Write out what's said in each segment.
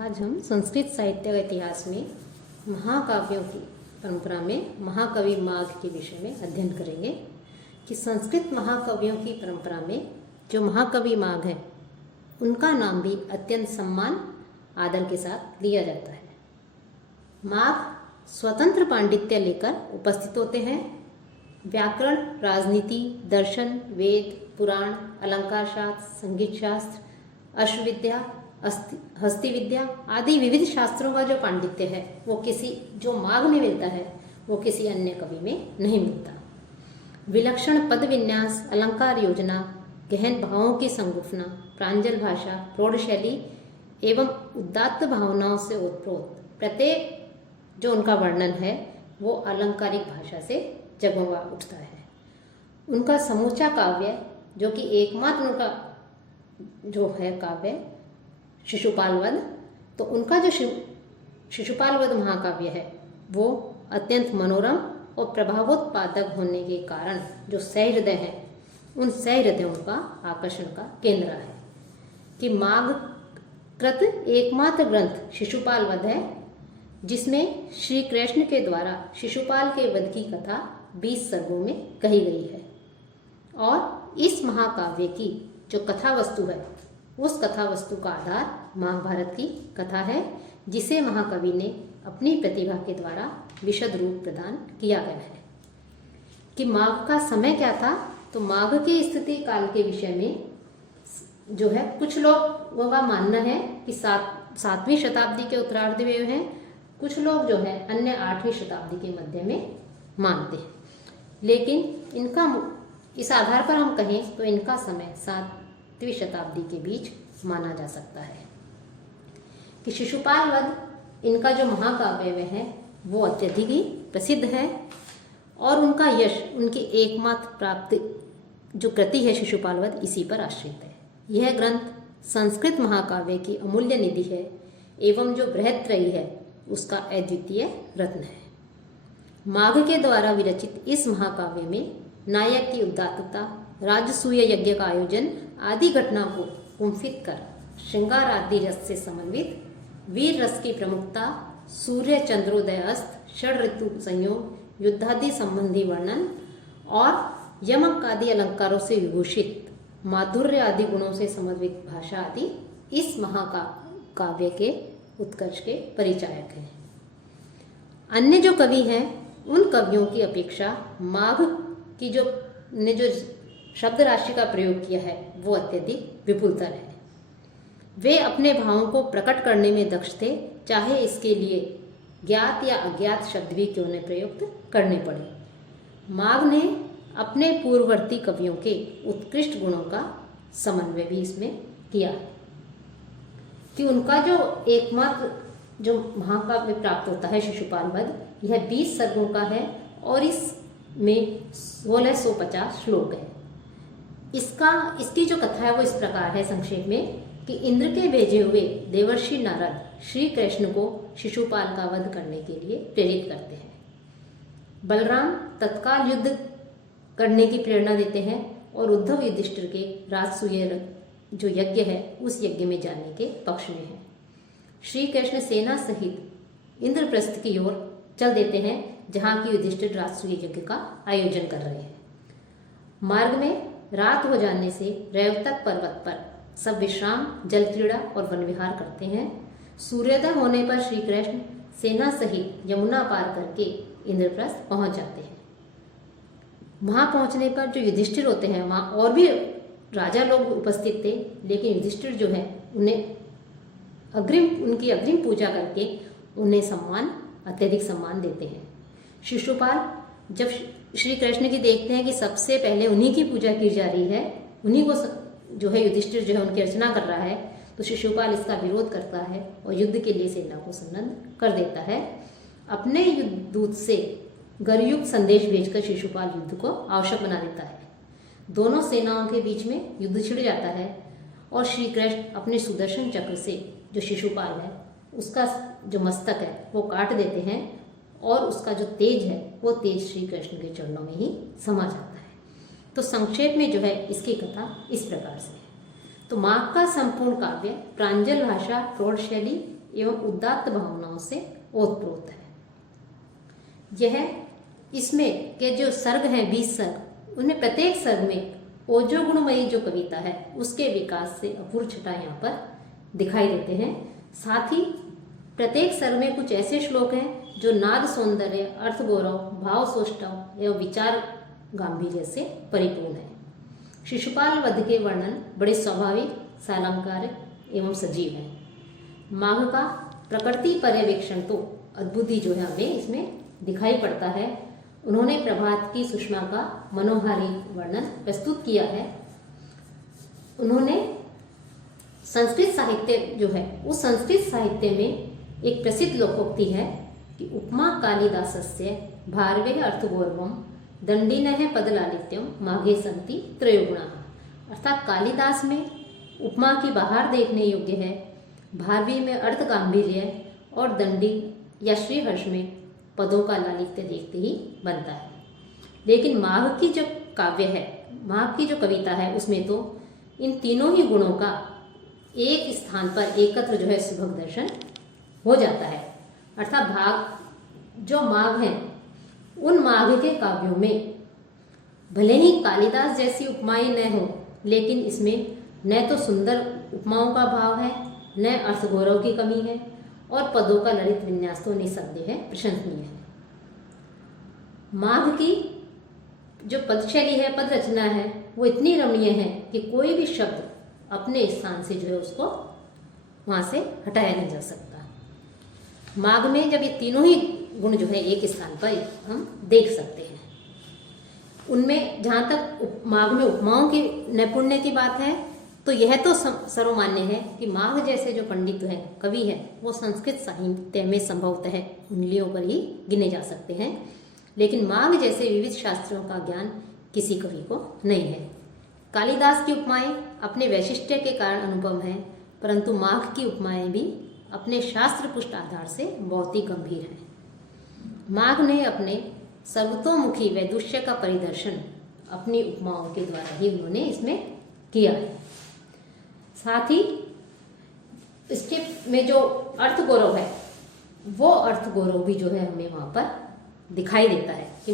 आज हम संस्कृत साहित्य व इतिहास में महाकाव्यों की परंपरा में महाकवि माघ के विषय में अध्ययन करेंगे कि संस्कृत महाकवियों की परंपरा में जो महाकवि माघ हैं उनका नाम भी अत्यंत सम्मान आदर के साथ लिया जाता है। माघ स्वतंत्र पांडित्य लेकर उपस्थित होते हैं। व्याकरण, राजनीति, दर्शन, वेद, पुराण, अलंकार शास्त्र, संगीत शास्त्र, अश्वविद्या, हस्ती विद्या आदि विविध शास्त्रों का जो पांडित्य है वो जो माघ में मिलता है वो किसी अन्य कवि में नहीं मिलता। विलक्षण पद विन्यास, अलंकार योजना, गहन भावों की संगुफना, प्रांजल भाषा, प्रौढ़ शैली एवं उदात्त भावनाओं से ओतप्रोत प्रत्येक जो उनका वर्णन है वो अलंकारिक भाषा से जगमगा उठता है। उनका समूचा काव्य जो कि एकमात्र उनका जो है काव्य शिशुपाल वध, तो उनका जो शिशुपाल वध महाकाव्य है वो अत्यंत मनोरम और प्रभावोत्पादक होने के कारण जो सहृदय हैं उन सहृदयों का आकर्षण का केंद्र है कि माघ कृत एकमात्र ग्रंथ शिशुपाल वध है जिसमें श्री कृष्ण के द्वारा शिशुपाल के वध की कथा 20 सर्गों में कही गई है। और इस महाकाव्य की जो कथा वस्तु है उस कथा वस्तु का आधार महाभारत की कथा है जिसे महाकवि ने अपनी प्रतिभा के द्वारा विशद रूप प्रदान किया गया है। कि माघ का समय क्या था, तो माघ की स्थिति काल के विषय में जो है कुछ लोगों का मानना है कि 7वीं शताब्दी के उत्तरार्ध में है, कुछ लोग जो है अन्य 8वीं शताब्दी के मध्य में मानते हैं। लेकिन इनका इस आधार पर हम कहें तो इनका समय 7वीं शताब्दी के बीच माना जा सकता है। कि शिशुपाल वध इनका जो महाकाव्य है वो अत्यधिक ही प्रसिद्ध है और उनका यश उनकी एकमात्र प्राप्त जो कृति है शिशुपाल वध इसी पर आश्रित है। यह ग्रंथ संस्कृत महाकाव्य की अमूल्य निधि है एवं जो बृहत्त्रयी है उसका अद्वितीय रत्न है। माघ के द्वारा विरचित इस महाकाव्य में नायक की उदात्तता, राजसूय यज्ञ का आयोजन आदि घटना को कुंफित कर श्रृंगार आदि रस से समन्वित वीर रस की प्रमुखता, सूर्य चंद्रोदय अस्त, षड ऋतु संयोग, युद्धादि संबंधी वर्णन और यमक आदि अलंकारों से विभूषित माधुर्य आदि गुणों से समन्वित भाषा आदि इस महाकाव्य के उत्कर्ष के परिचायक हैं। अन्य जो कवि हैं उन कवियों की अपेक्षा माघ की जो शब्द राशि का प्रयोग किया है वो अत्यधिक विपुलतर है। वे अपने भावों को प्रकट करने में दक्ष थे, चाहे इसके लिए ज्ञात या अज्ञात शब्द भी क्यों न प्रयुक्त करने पड़े। माघ ने अपने पूर्ववर्ती कवियों के उत्कृष्ट गुणों का समन्वय भी इसमें किया है। कि उनका जो एकमात्र जो महाकाव्य प्राप्त होता है शिशुपाल वध यह 20 सर्गों का है और इसमें 1650 श्लोक है। इसकी जो कथा है वो इस प्रकार है संक्षेप में कि इंद्र के भेजे हुए देवर्षि नारद श्री कृष्ण को शिशुपाल का वध करने के लिए प्रेरित करते हैं। बलराम तत्काल युद्ध करने की प्रेरणा देते हैं और उद्धव युधिष्ठिर के राजसूय जो यज्ञ है उस यज्ञ में जाने के पक्ष में है। श्री कृष्ण सेना सहित इंद्रप्रस्थ की ओर चल देते हैं जहाँ की युधिष्ठिर राजसूय यज्ञ का आयोजन कर रहे हैं। मार्ग में रात हो जाने से रेवतक पर्वत पर सब विश्राम, जल क्रीड़ा और वन विहार करते हैं। सूर्योदय होने पर श्री कृष्ण सेना सहित यमुना पार करके इंद्रप्रस्थ पहुंच जाते हैं। वहां पहुंचने पर जो युधिष्ठिर होते हैं वहां और भी राजा लोग उपस्थित थे, लेकिन युधिष्ठिर जो है उन्हें उनकी अग्रिम पूजा करके उन्हें अत्यधिक सम्मान देते हैं। शिशुपाल जब श्री कृष्ण की देखते हैं कि सबसे पहले उन्हीं की पूजा की जा रही है, उन्हीं को जो है युधिष्ठिर जो है उनकी अर्चना कर रहा है, तो शिशुपाल इसका विरोध करता है और युद्ध के लिए सेना को सन्नद्ध कर देता है। अपने दूत से गरयुक्त संदेश भेजकर शिशुपाल युद्ध को आवश्यक बना देता है। दोनों सेनाओं के बीच में युद्ध छिड़ जाता है और श्री कृष्ण अपने सुदर्शन चक्र से जो शिशुपाल है उसका जो मस्तक है वो काट देते हैं और उसका जो तेज है वो तेज श्री कृष्ण के चरणों में ही समा जाता है। तो संक्षेप में जो है इसकी कथा इस प्रकार से है। तो माघ का संपूर्ण काव्य प्रांजल भाषा, प्रौढ़ शैली एवं उदात्त भावनाओं से ओतप्रोत है। यह इसमें के जो सर्ग हैं 20 सर्ग, उनमें प्रत्येक सर्ग में ओजो गुणमयी जो कविता है उसके विकास से अपूर्व छटा यहाँ पर दिखाई देते हैं। साथ ही प्रत्येक सर्ग में कुछ ऐसे श्लोक हैं जो नाद सौंदर्य, अर्थ गौरव, भाव सौष्ठव एवं विचार गांभीर्य से परिपूर्ण है। शिशुपाल वध के वर्णन बड़े स्वाभाविक, सालंकारिक एवं सजीव हैं। माघ का प्रकृति पर्यवेक्षण तो अद्भुत ही जो है हमें इसमें दिखाई पड़ता है। उन्होंने प्रभात की सुषमा का मनोहारी वर्णन प्रस्तुत किया है। उन्होंने संस्कृत साहित्य जो है उस संस्कृत साहित्य में एक प्रसिद्ध लोकोक्ति है कि उपमा कालिदासस्य भारवे अर्थगौरवम दंडिनः पदलालित्यम माघे संति त्रयोगुणा। अर्थात कालिदास में उपमा की बाहर देखने योग्य है, भारवी में अर्थ गांभीर्य और दंडी या श्रीहर्ष में पदों का लालित्य देखते ही बनता है। लेकिन माघ की जो काव्य है, माघ की जो कविता है, उसमें तो इन तीनों ही गुणों का एक स्थान पर एकत्र जो है सुभग दर्शन हो जाता है। अर्थात भाग जो माघ है, उन माघ के काव्यों में भले ही कालिदास जैसी उपमाएं न हो, लेकिन इसमें न तो सुंदर उपमाओं का भाव है, न अर्थ गौरव की कमी है, और पदों का ललित विन्यास तो निस्संदेह है प्रशंसनीय है। माघ की जो पद शैली है, पद रचना है, वो इतनी रमणीय है कि कोई भी शब्द अपने स्थान से जो है उसको वहां से हटाया नहीं जा सकता। माघ में जब ये तीनों ही गुण जो है एक स्थान पर हम देख सकते हैं। उनमें जहाँ तक माघ में उपमाओं की नैपुण्य की बात है, तो यह तो सर्वमान्य है कि माघ जैसे जो पंडित है, कवि है, वो संस्कृत साहित्य में संभवतः उंगलियों पर ही गिने जा सकते हैं। लेकिन माघ जैसे विविध शास्त्रों का ज्ञान किसी कवि को नहीं है। कालिदास की उपमाएं अपने वैशिष्ट्य के कारण अनुपम हैं, परंतु माघ की उपमाएं भी अपने शास्त्र पुष्ट आधार से बहुत ही गंभीर हैं। माघ ने अपने सर्वतोमुखी वैदुष्य का परिदर्शन अपनी उपमाओं के द्वारा ही उन्होंने इसमें किया है। साथ ही इसके में जो अर्थ गौरव है, वो अर्थ गौरव भी जो है हमें वहाँ पर दिखाई देता है कि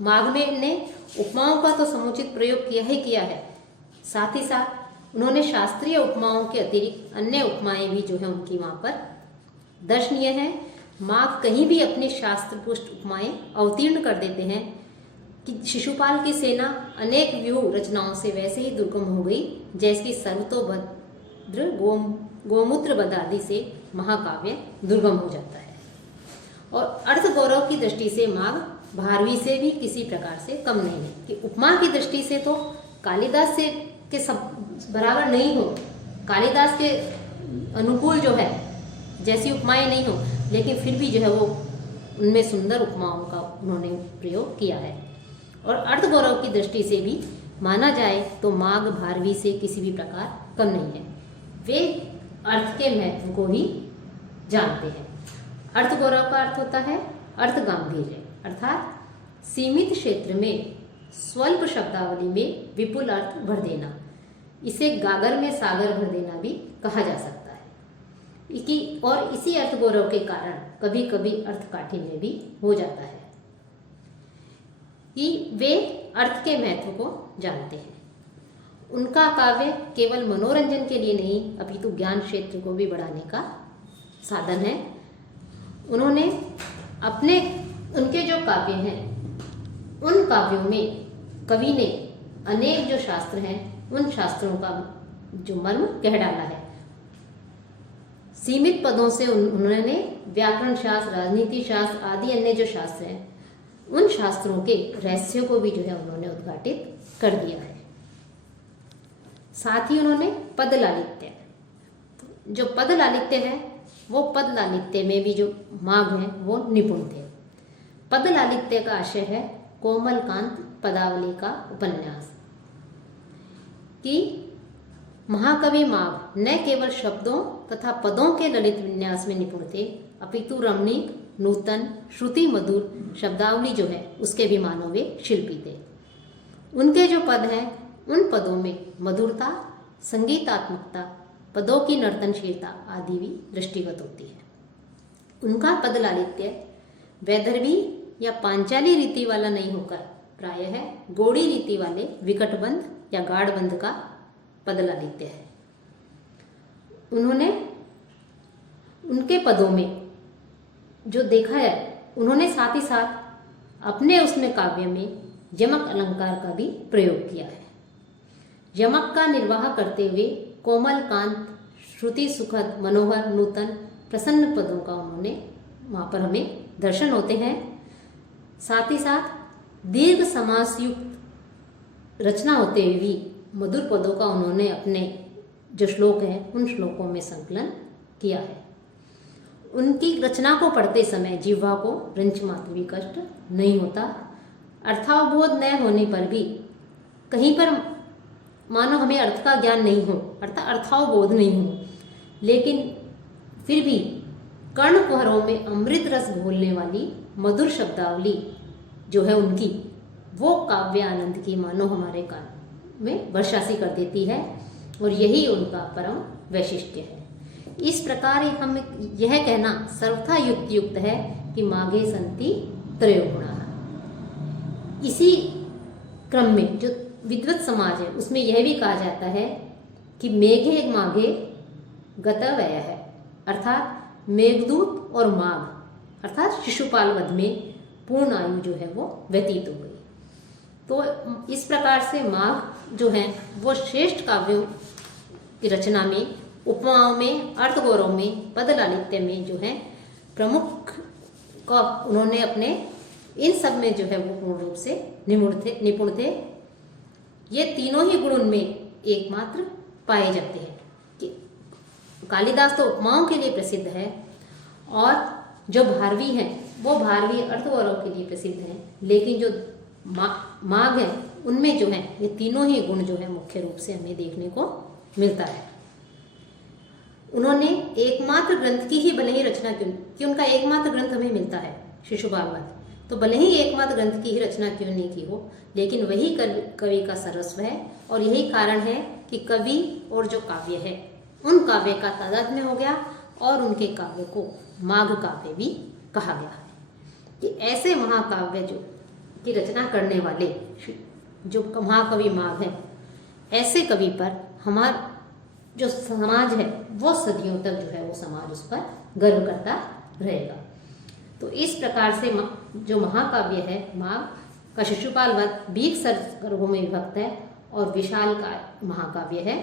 माघ में ने उपमाओं का तो समुचित प्रयोग किया ही किया है, साथ ही साथ उन्होंने शास्त्रीय उपमाओं के अतिरिक्त अन्य उपमाएं भी जो है उनकी वहाँ पर दर्शनीय है। माघ कहीं भी अपनी शास्त्र पुष्ट उपमाएं अवतीर्ण कर देते हैं कि शिशुपाल की सेना अनेक व्यूह रचनाओं से वैसे ही दुर्गम हो गई जैसे कि सर्वतोभद्र गोमूत्र बध आदि से महाकाव्य दुर्गम हो जाता है। और अर्थ गौरव की दृष्टि से माघ भारवी से भी किसी प्रकार से कम नहीं है कि उपमा की दृष्टि से तो कालिदास से के सब बराबर नहीं हो, कालिदास के अनुकूल जो है जैसी उपमाएं नहीं हो, लेकिन फिर भी जो है वो उनमें सुंदर उपमाओं का उन्होंने प्रयोग किया है। और अर्थ गौरव की दृष्टि से भी माना जाए तो माघ भारवी से किसी भी प्रकार कम नहीं है। वे अर्थ के महत्व को ही जानते हैं। अर्थ गौरव का अर्थ होता है अर्थ गांभीर्य, अर्थात सीमित क्षेत्र में स्वल्प शब्दावली में विपुल अर्थ भर देना। इसे गागर में सागर भर देना भी कहा जा सकता है। और इसी अर्थ गौरव के कारण कभी कभी अर्थ काठिन्य भी हो जाता है कि वे अर्थ के महत्व को जानते हैं। उनका काव्य केवल मनोरंजन के लिए नहीं अपितु ज्ञान क्षेत्र को भी बढ़ाने का साधन है। उन्होंने उनके जो काव्य हैं, उन काव्यों में कवि ने अनेक जो शास्त्र हैं उन शास्त्रों का जो मर्म कह डाला है। सीमित पदों से उन्होंने व्याकरण शास्त्र, राजनीति शास्त्र आदि अन्य जो शास्त्र हैं उन शास्त्रों के रहस्यों को भी जो है उन्होंने उद्घाटित कर दिया है। साथ ही उन्होंने पद लालित्य, जो पद लालित्य है वो पद लालित्य में भी जो माघ है वो निपुण थे। पद लालित्य का आशय है कोमलकांत पदावली का उपन्यास कि महाकवि माघ न केवल शब्दों तथा पदों के ललित विन्यास में निपुण थे अपितु रमणीक, नूतन, श्रुति मधुर शब्दावली जो है उसके भी मानव शिल्पी थे। उनके जो पद हैं उन पदों में मधुरता, संगीतात्मकता पदों की नर्तनशीलता आदि भी दृष्टिगत होती है। उनका पद लालित्य वैदर्भी या पांचाली रीति वाला नहीं होकर प्रायः गौड़ी रीति वाले विकटबंध या गाढ़बंध का पद लालित्य है। उन्होंने उनके पदों में जो देखा है, उन्होंने साथ ही साथ अपने उसमें काव्य में यमक अलंकार का भी प्रयोग किया है। यमक का निर्वाह करते हुए कोमल कांत, श्रुति सुखद, मनोहर, नूतन, प्रसन्न पदों का उन्होंने वहाँ पर हमें दर्शन होते हैं। साथ ही साथ दीर्घ समासयुक्त रचना होते हुए भी मधुर पदों का उन्होंने अपने जो श्लोक हैं उन श्लोकों में संकलन किया है। उनकी रचना को पढ़ते समय जिह्वा को रंच मात्र भी कष्ट नहीं होता। अर्थावबोध न होने पर भी कहीं पर मानो हमें अर्थ का ज्ञान नहीं हो, अर्थात अर्थावबोध नहीं हो, लेकिन फिर भी कर्ण कुहरों में अमृत रस घोलने वाली मधुर शब्दावली जो है उनकी, वो काव्य आनंद की मानो हमारे कान में वर्षासी कर देती है और यही उनका परम वैशिष्ट्य है। इस प्रकार हम यह कहना सर्वथा युक्त है कि माघे संति त्रयोगुणा। इसी क्रम में जो विद्वत समाज है उसमें यह भी कहा जाता है कि मेघे माघे गतवय है, अर्थात मेघदूत और माघ अर्थात शिशुपाल वध में पूर्ण आयु जो है वो व्यतीत हो गई। तो इस प्रकार से माघ जो है वो श्रेष्ठ काव्यों की रचना में, उपमाओं में, अर्थगौरव में, पद लालित्य में जो है प्रमुख का उन्होंने अपने इन सब में जो है वो पूर्ण रूप से निपुण थे। ये तीनों ही गुण उनमें एकमात्र पाए जाते हैं कि कालिदास तो उपमाओं के लिए प्रसिद्ध है और जो भारवी हैं वो भारवी अर्थगौरव के लिए प्रसिद्ध हैं, लेकिन जो माघ है उनमें जो है ये तीनों ही गुण जो है मुख्य रूप से हमें देखने को मिलता है। उन्होंने एकमात्र ग्रंथ की ही भले ही रचना क्यों कि उनका एकमात्र ग्रंथ हमें मिलता है शिशुपाल वध, तो भले ही एकमात्र ग्रंथ की ही रचना क्यों नहीं की हो, लेकिन वही कवि का सर्वस्व है और यही कारण है कि कवि और जो काव्य है उन काव्य का तादात्म्य हो गया और उनके काव्य को माघ काव्य भी कहा गया है। कि ऐसे महाकाव्य जो की रचना करने वाले जो महाकवि माघ है, ऐसे कवि पर हमारा जो समाज है वो सदियों तक जो है वो समाज उस पर गर्व करता रहेगा। तो इस प्रकार से जो महाकाव्य है माघ का शिशुपाल वध 20 सर्गों में विभक्त है और विशाल का महाकाव्य है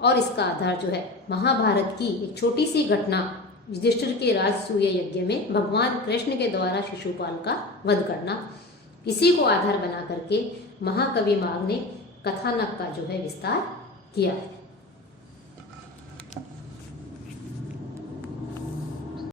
और इसका आधार जो है महाभारत की एक छोटी सी घटना युधिष्ठिर के राजसूय यज्ञ में भगवान कृष्ण के द्वारा शिशुपाल का वध करना, इसी को आधार बना करके महाकवि माघ ने कथानक का जो है विस्तार किया है।